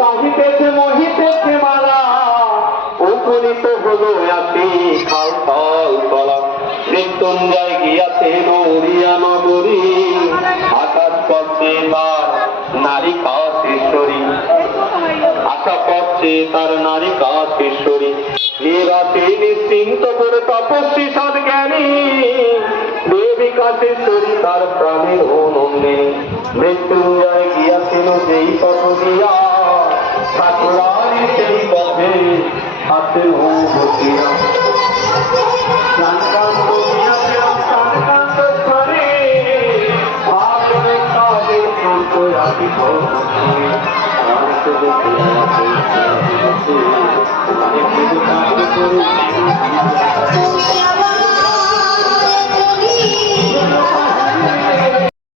বাহিতেছে মহিতেছে মালা উপনীত হলো আতি খাল তল তলা মৃত্যুঞ্জয় গিয়াছে নৌরিয়া নগরী আকাশ পথে তার নারিকা ঈশ্বরী আশা পথে তার নারিকা ঈশ্বরী নিরাতে নিশ্চিন্ত করে তপস্বী সদ জ্ঞানী দেবিকা ঈশ্বরী তার প্রাণের নন্দে মৃত্যুঞ্জয় গিয়াছিল যেই পথ দিয়া ঠাকুরারি সেই পথে হাতে বসিয়া প্রাণকান্ত গিয়াছিলাম প্রাণকান্ত স্থানে ভাবরে কাজে সন্ত রাখি Thank you.